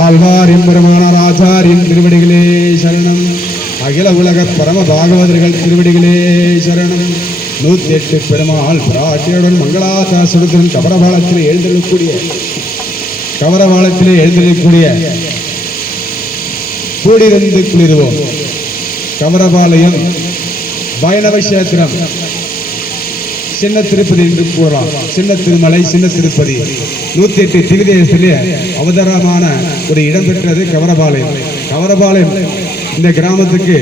ஆழ்வார் எம்பெருமானார் ஆச்சாரியின் திருவடிகளே சரணம். அகில உலக பரம பாகவதர்கள் திருவடிகளே சரணம். 108 பெருமாள் பிராட்டியுடன் மங்களாசாசுடன் கவரபாலத்திலே எழுந்தருளக்கூடிய கூடியிருந்து குளிர்வோம். கவரபாளையம் வைணவ கஷேத்திரம் சின்ன திருப்பதி என்று கூறலாம். சின்ன திருமலை, சின்ன திருப்பதி 108 திவ்யதேசத்திலே அவதாரமான ஒரு இடம் பெற்றது கவரபாளையம். கவரபாளையம் இந்த கிராமத்துக்கு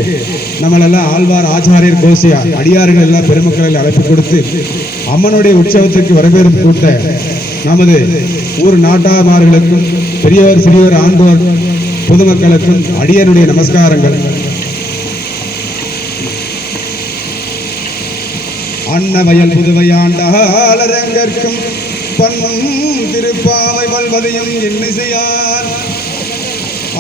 நம்மளெல்லாம் ஆழ்வார் ஆச்சாரியர் கோசியா அடியார்கள் எல்லாம் பெருமக்களில் அழைப்பு கொடுத்து அம்மனுடைய உற்சவத்திற்கு வரவேற்பு கொடுத்த நமது ஊர் நாட்டாமார்களுக்கும் பெரியவர் சிறியோர் ஆண்டோர் பொதுமக்களுக்கும் அடியனுடைய நமஸ்காரங்கள். அன்னவயல் புதுவையாண்டாளரங்கற்கும் பன்னும் திருப்பாவை வல்வதையும் எண்ணிசையார்.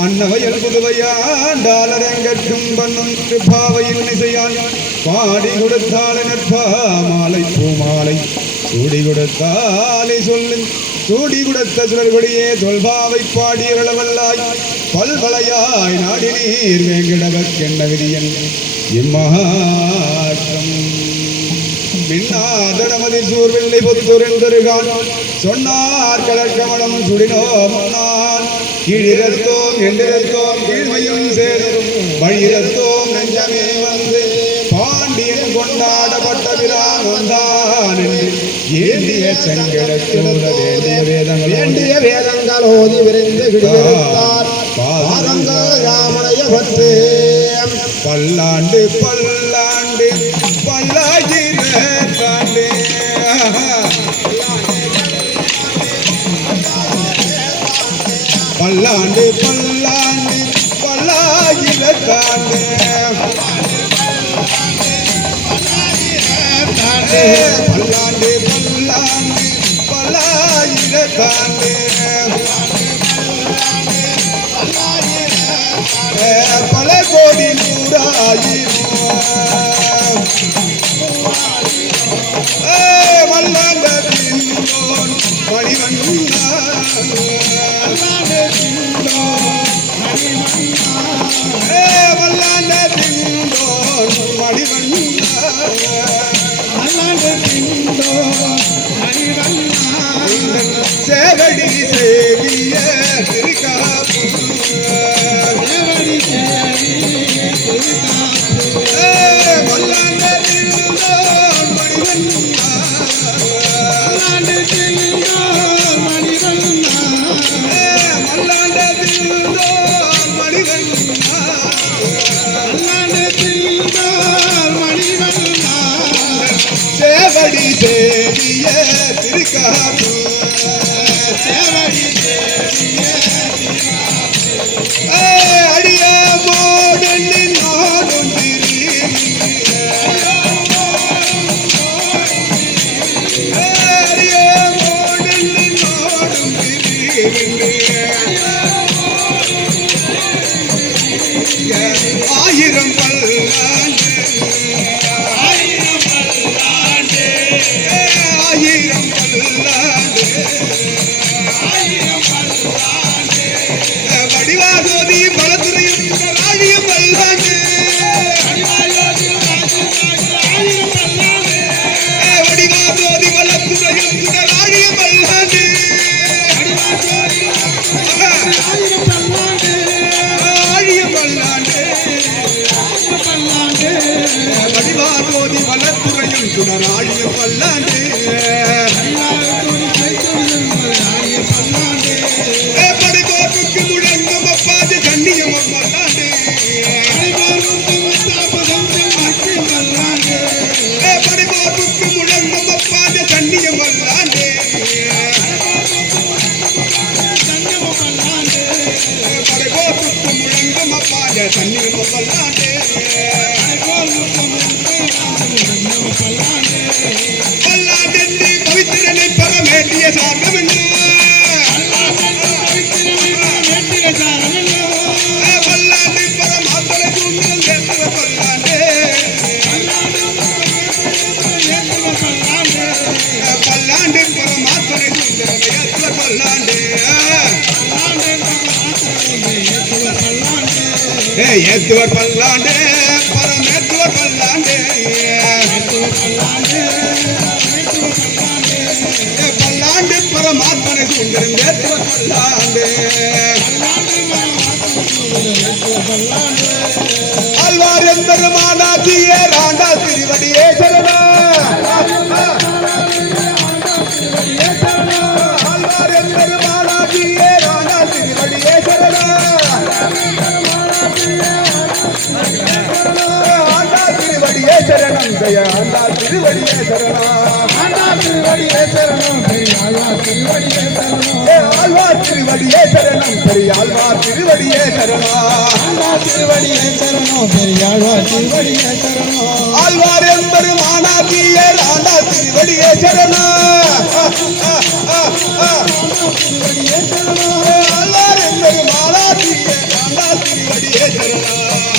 அன்னவயல் புதுவையாண்டாளரங்கற்கும் பன்னும் திருப்பாவை எண்ணிசையார். பாடி கொடுத்தாலே நற்பா மாலை பூமாலை சூடி கொடுத்தாலே சொல்லு சூடி கொடுத்த சுழற்கொடியே தொல்பாவை பாடியவளவல்லாய் பல்வளையாய் நாடி நீர் வேங்கிடவர்க்கென்ன விதியன் இம்மாற்றம். மின்னாதடமதி சூர்வில்லை புத்துரெந்தருகான் சொன்னார் கடற்கமலம் சுடினோம் நான் கீழிரத்தோம் என்றிரத்தோம் கீழ்மையும் சேரும் வழியிரத்தோம் நெஞ்சமே வந்து பாண்டியன் கொண்டாடப்பட்ட பிரான் வந்தான் என்று ஏந்திய செங்கடத்தோட வேண்டிய வேதங்கள் ஓதி விரைந்து விடுவித்தார் பாதங்கள் ராமனைய பத்து பல்லாண்டு பல்லாண்டு பல்லாயிரத்தாண்டு பல்லாண்டு பல்லாண்டு பல்லாயிரத்தாண்டு பல்லாண்டு பல்லாண்டு பல்லாயிரத்தாண்டு பல கோடி நூறாயிரம் வல்லாண்ட பின்னோன் மணிவண்ணா வல்லாண்ட பின்னோன் மணிவண்ணா சேவடி சேவிய திருக்காப்பு வல்லாண்ட பின்னோன் மணிவண்ணா வல்லாண்ட பின்னோன் மணிவண்ணா வல்லாண்ட பின்னோன் மணிவண்ணா வல்லாண்ட பின்னோன் மணிவண்ணா சேவடி சேவிய திருக்காப்பு சேவடி சேவிய அடியா மோடலி நாடொன்றிரி அடியா மோடலி நாடொன்றிரி ஆயிரம் பல்லாண்டு ஆயிரம் பல்லாண்டு ஆயிரம் பல்லாண்டு வடிவாசோதி பலத்துறையும் ராஜியம் பல்லாண்டு வடிவாசோதி பலத்துறையும் ராஜியம் பல்லாண்டு ஆழியம் பல்லாண்டு வடிவாசோதி பலத்துறையும் சுடராழியம் பல்லாண்டு ஏத்துவர் பல்லாண்டு பரமேத்துவர் பல்லாண்டு பல்லாண்டு பரமாத்மனை சுந்தரம் ஏத்துவர் பல்லாண்டு ஆழ்வார் எம்பெருமானாதியே ராண்டா திருவடியே சரணா ஆழ்வார் எம்பெருமானாதியே ராண்டா திருவடியே சரணா ஆண்டா திருவடியே சரணம் ஜெய ஆண்டா திருவடியே சரணா ஆண்டா திருவடியே சரணம் ஜெய ஆழ்வார் திருவடியே சரணம் ஆழ்வார் திருவடியே சரணம் ஜெய ஆழ்வார் திருவடியே சரணா ஆண்டா திருவடியே சரணம் ஜெய ஆழ்வார் திருவடியே சரணம் ஆழ்வார் எம்பெருமானாதியே ராண்டா திருவடியே சரணா திருவடியே சரணம் ஆழ்வார் எம்பெருமானாதியே ராண்டா திருவடியே சரணா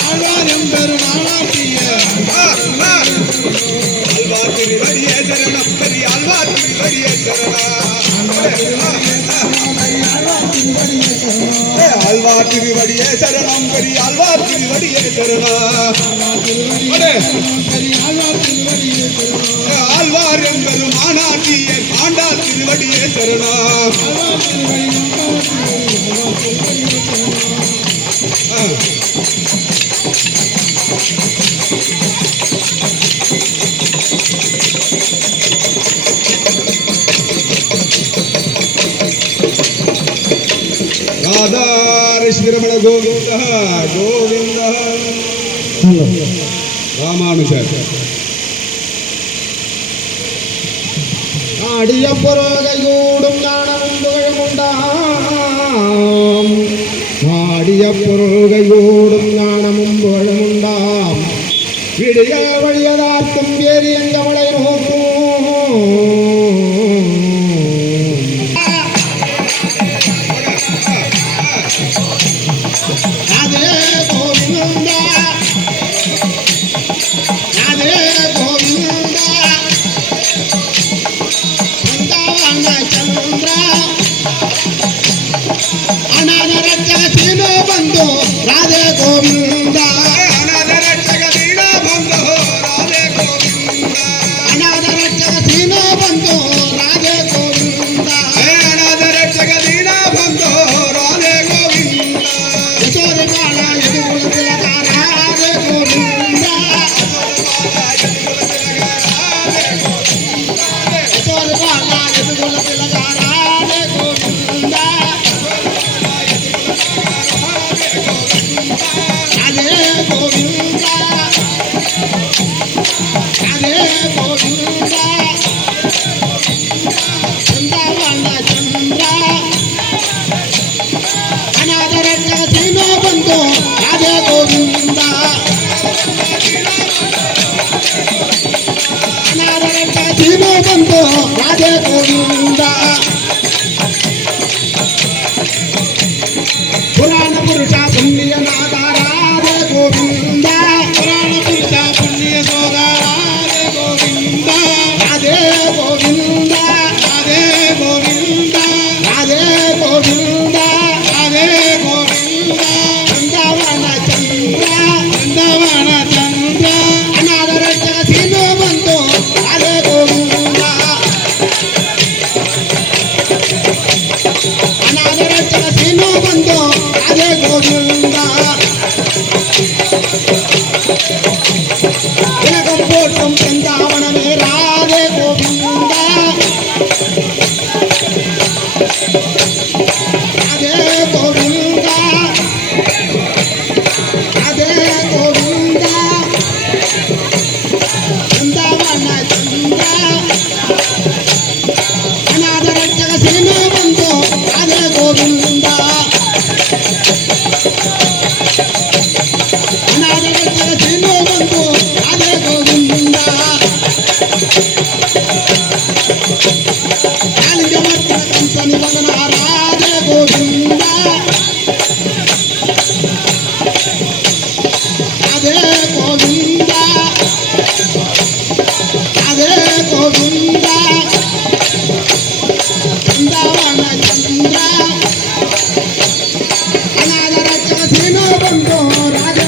ஆழ்வார் எம்பெருமானாதியே ஆழ்வார் திருவடியே சரணம் பெரிய ஆழ்வார் திருவடியே சரணா ஆழ்வார் திருவடியே சரணம் பெரிய ஆழ்வார் திருவடியே சரணா ஆழ்வார் எம்பெருமானாதியே ஆண்டா திருவடியே சரணா ராதாரமண கோவிந்த கோவிந்த ராமானுஜர் ஆடிய பொருள்கையூடும் ஞானமும் புகழுமுண்டாம் ஆடிய பொருள்கையூடும் ஞானமும் புகழுமுண்டாம் விடிய வழியதார்க்கும் வேறு எங்கவளை நோக்கும் ರಾಧೆ ಗೋವಿಂದ ಅನಾಥ ರಕ್ಷಕ ದೀನ ಬಂಧು ರಾಧೆ ಗೋವಿಂದ ಅನಾಥ ರಕ್ಷಕ ದೀನ ಬಂಧು ರಾಧೆ ಗೋವಿಂದ ಅನಾಥ ರಕ್ಷಕ ದೀನ ಬಂಧು ರಾಧೆ ಗೋವಿಂದ ಯಶೋಧ ಬಾಳ ಎದುಗುಳ ತಿಲಕ ರಾಧೆ ಗೋವಿಂದ ಯಶೋಧ ಬಾಳ ಎದುಗುಳ ತಿಲಕ ರಾಧೆ ಗೋವಿಂದ ರಾಧೆ ಗೋವಿಂದ ರಾಧೆ ಗೋವಿಂದ ಚಂದ್ರವರ್ಣ ಚಂದ್ರ ಅನಾಥ ರಕ್ಷಕ ದೀನ ಬಂಧು ರಾಧೆ ಗೋವಿಂದ ಅನಾಥ ರಕ್ಷಕ ದೀನ ಬಂಧು ರಾಧೆ ಗೋವಿಂದ ಪುರಾಣ ಪುರುಷ ಪುಣ್ಯನಾಥ ರಾಧೆ ಗೋವಿಂದ ಪುರಾಣ ಪುರುಷ ಪುಣ್ಯ ಸೋಗ ರಾಧೆ ಗೋವಿಂದ ರಾಧೆ ಗೋವಿಂದ ರಾಧೆ ಗೋವಿಂದ ರಾಧೆ ಗೋವಿಂದ ರಾಧೆ ಗೋವಿಂದ ಚಂದ್ರವರ್ಣ ಚಂದ್ರ ಚಂದ್ರವರ್ಣ ಚಂದ್ರ ಅನಾಥ ರಕ್ಷಕ ದೀನ ಬಂಧು ರಾಧೆ ಗೋವಿಂದ ಅನಾಥ ರಕ್ಷಕ ದೀನ ಬಂಧು ರಾಧೆ ಗೋವಿಂದ திலகம் போற்றும் செந்தாவணமே ராதே கோவிந்த ராதே கோவிந்த ராதே கோவிந்த செந்தாவண சந்திர அநாத ரட்சக சீன ಬಂಧು ರಾಧೆ ಗೋವಿಂದ ಅನಾಥ ರಕ್ಷಕ ಸೀನ ಬಂಧು ರಾಧೆ ಗೋವಿಂದ ಕಾಲಿಂಗ ಮಕ್ಕಳ ಕಂಸ ನಿಬಂಧನ ರಾಧೆ ಗೋವಿಂದ ರಾಧೆ ಗೋವಿಂದ ರಾಧೆ ಗೋವಿಂದ ಚಂದ್ರವರ್ಣ ಚಂದ್ರ ಅನಾಥ ರಕ್ಷಕ ಸೀನ ಬಂಧು ರಾಧೆ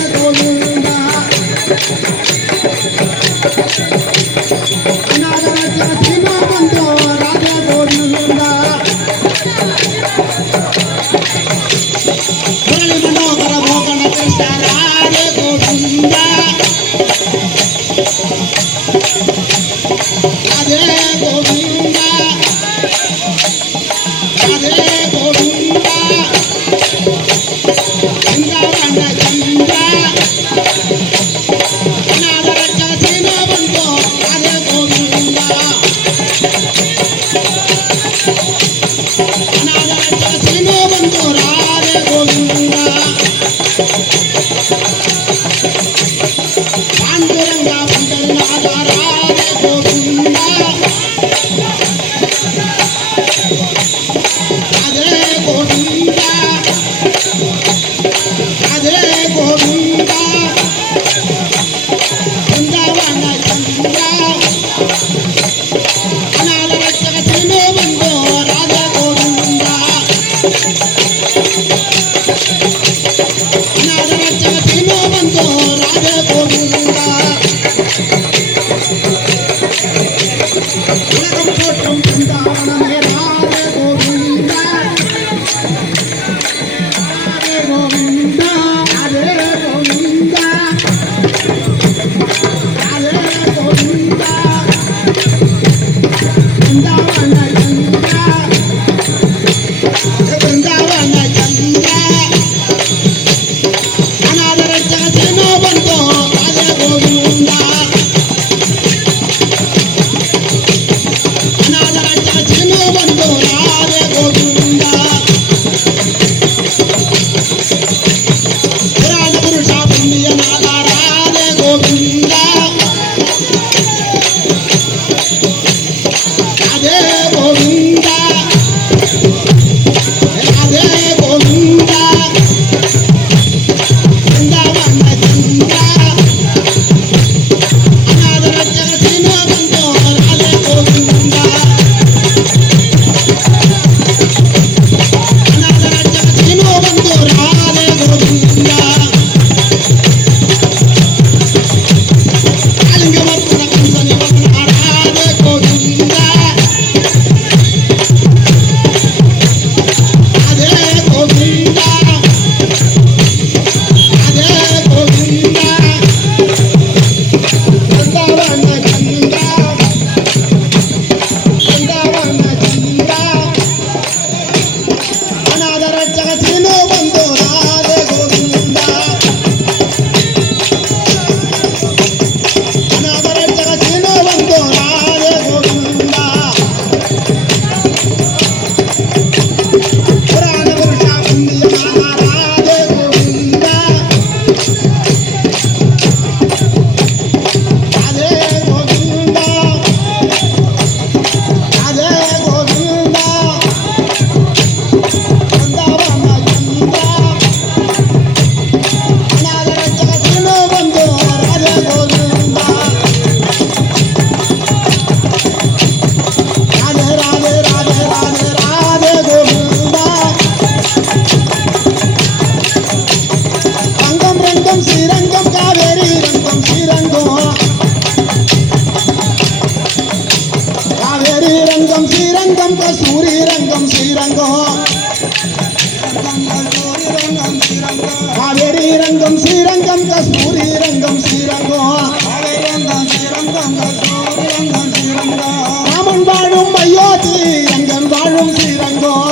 அயோத்தி ரங்கன் வாழும் ஸ்ரீரங்கம்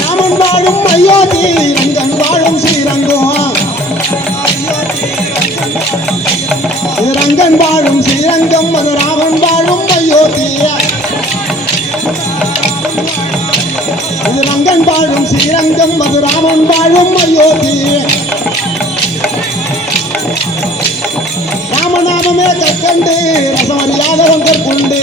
ராமன் வாழும் அயோத்தி ரங்கன் வாழும் ஸ்ரீரங்கம் இது ரங்கன் வாழும் ஸ்ரீரங்கம் அது ராமன் வாழும் அயோத்தி இது ரங்கன் வாழும் ஸ்ரீரங்கம் அது ராமன் வாழும் அயோத்தி ராமநாமமே கற்கண்டு ரசமறியாதவன் கற்கொண்டு